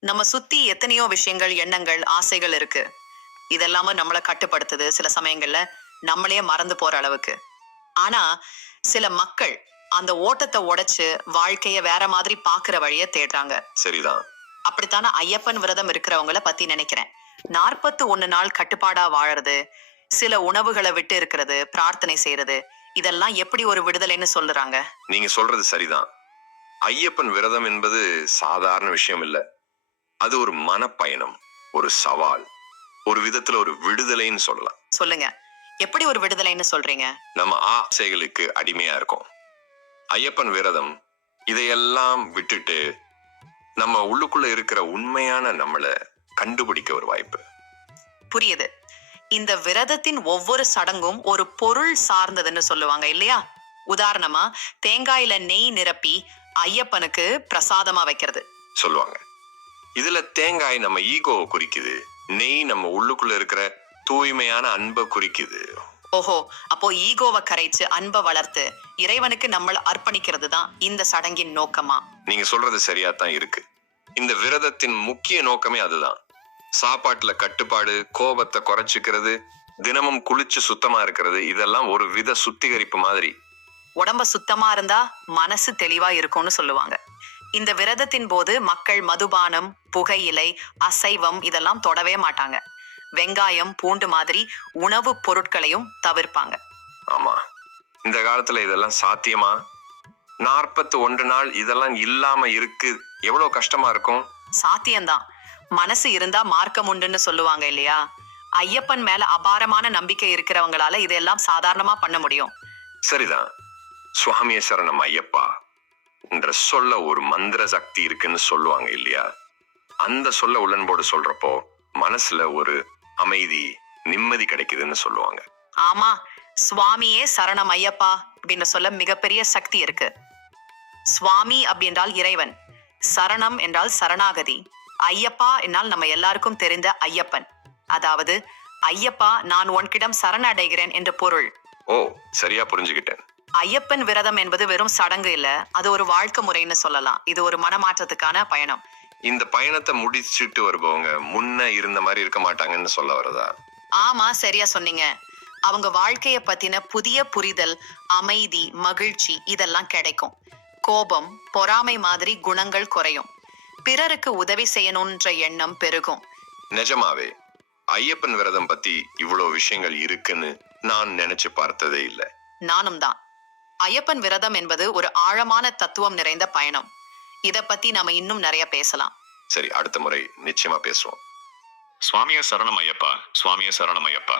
நம்ம சுத்தி எத்தனையோ விஷயங்கள் எண்ணங்கள் ஆசைகள் இருக்கு. இதெல்லாம நம்மளை கட்டுப்படுத்துது சில சமயங்கள்ல நம்மளே மறந்து போற அளவுக்கு. ஆனா சில மக்கள் அந்த ஓட்டத்தை உடைச்சு வாழ்க்கைய வேற மாதிரி பாக்குற வழிய தேடுறாங்க. சரிதான் அப்படித்தானே ஐயப்பன் விரதம் இருக்கிறவங்கள பத்தி நினைக்கிறேன். நாற்பத்து ஒண்ணு நாள் கட்டுப்பாடா வாழறது சில உணவுகளை விட்டு இருக்கிறது பிரார்த்தனை செய்யறது இதெல்லாம் எப்படி ஒரு விடுதலைன்னு சொல்லுறாங்க? நீங்க சொல்றது சரிதான். ஐயப்பன் விரதம் என்பது சாதாரண விஷயம் இல்ல. அது ஒரு மனப்பயணம் ஒரு சவால் ஒரு விதத்துல ஒரு விடுதலைன்னு சொல்லலாம். சொல்லுங்க. எப்படி ஒரு விடுதலைன்னு சொல்றீங்க? நம்ம ஆசைகளுக்கு அடிமையா இருக்கோம். ஐயப்பன் விரதம் இதையெல்லாம் விட்டுட்டு நம்ம உள்ளுக்குள்ள இருக்கிற உண்மையான நம்மளை கண்டுபிடிக்க ஒரு வாய்ப்பு. புரியுது. இந்த விரதத்தின் ஒவ்வொரு சடங்கும் ஒரு பொருள் சார்ந்ததுன்னு சொல்லுவாங்க இல்லையா? உதாரணமா தேங்காயில நெய் நிரப்பி ஐயப்பனுக்கு பிரசாதமா வைக்கிறது. சொல்லுவாங்க. இதுல தேங்காய் நம்ம ஈகோவை குறிக்குது நெய் நம்ம உள்ளுக்குள்ள இருக்கிற தூய்மையான அன்பை குறிக்குது. ஓஹோ அப்போ ஈகோவை கரைச்சு அன்பை வளர்த்து இறைவனுக்கு நம்மள அர்ப்பணிக்கிறது தான் இந்த சடங்கின் நோக்கமா? நீங்க சொல்றது சரியா தான் இருக்கு. இந்த விரதத்தின் முக்கிய நோக்கமே அதுதான். சாப்பாட்டுல கட்டுப்பாடு கோபத்தை குறைச்சிக்கிறது தினமும் குளிச்சு சுத்தமா இருக்கிறது இதெல்லாம் ஒரு வித சுத்திகரிப்பு மாதிரி. உடம்ப சுத்தமா இருந்தா மனசு தெளிவா இருக்கும்னு சொல்லுவாங்க. இந்த விரதத்தின் போது மக்கள் மதுபானம் புகையிலை அசைவம் இதெல்லாம் தொடவே மாட்டாங்க. வெங்காயம் பூண்டு மாதிரி உணவுப் பொருட்களையும் தவிர்ப்பாங்க. ஆமா. இந்த காலத்துல இதெல்லாம் சாத்தியமா? நாற்பத்தி ஒன்று நாள் இதெல்லாம் இல்லாம இருக்கு. எவ்வளவு கஷ்டமா இருக்கும்? சாத்தியம்தான். மனசு இருந்தா மார்க்கம் உண்டுன்னு சொல்லுவாங்க இல்லையா? ஐயப்பன் மேல அபாரமான நம்பிக்கை இருக்கிறவங்களால இதெல்லாம் சாதாரணமா பண்ண முடியும். சரிதான். சுவாமிய சரணம் ஐயப்பா. என்ற சொல்ல ஒரு மந்திர சக்தி இருக்குன்னு சொல்லுவாங்க இல்லையா? அந்த சொல்ல உடன்போடு சொல்றப்போ மனசுல ஒரு அமைதி நிம்மதி கிடைக்குதுன்னு சொல்லுவாங்க. ஆமா சுவாமியே சரணம் ஐயப்பா அப்படின்னு சொல்ல மிகப்பெரிய சக்தி இருக்கு. சுவாமி அப்படின்றால் இறைவன் சரணம் என்றால் சரணாகதி. ஐயப்பா என்றால் நம்ம எல்லாருக்கும் தெரிந்த ஐயப்பன். அதாவது ஐயப்பா நான் உன்கிடம் சரணடைகிறேன் என்ற பொருள். ஓ சரியா புரிஞ்சுக்கிட்டேன். ஐயப்பன் விரதம் என்பது வெறும் சடங்கு இல்ல அது ஒரு வாழ்க்கை முறைன்னு சொல்லலாம். இது ஒரு மனமாற்றத்துக்கான பயணம். இந்த பயணத்தை முடிச்சிட்டு வருபவங்க முன்ன இருந்த மாதிரி இருக்க மாட்டாங்கன்னு சொல்ல வரதா? ஆமா சரியா சொன்னீங்க. அவங்க வாழ்க்கைய பத்தின புதிய புரிதல் அமைதி மகிழ்ச்சி இதெல்லாம் கிடைக்கும். கோபம் பொறாமை மாதிரி குணங்கள் குறையும். பிறருக்கு உதவி செய்யணும்ன்ற எண்ணம் பெருகும். நிஜமாவே ஐயப்பன் விரதம் பத்தி இவ்வளவு விஷயங்கள் இருக்குன்னு நான் நினைச்சு பார்த்ததே இல்ல. நானும் தான். ஐயப்பன் விரதம் என்பது ஒரு ஆழமான தத்துவம் நிறைந்த பயணம். இத பத்தி நாம இன்னும் நிறைய பேசலாம். சரி அடுத்த முறை நிச்சயமா பேசுவோம். சுவாமிய சரணம் ஐயப்பா சுவாமிய சரணம் ஐயப்பா.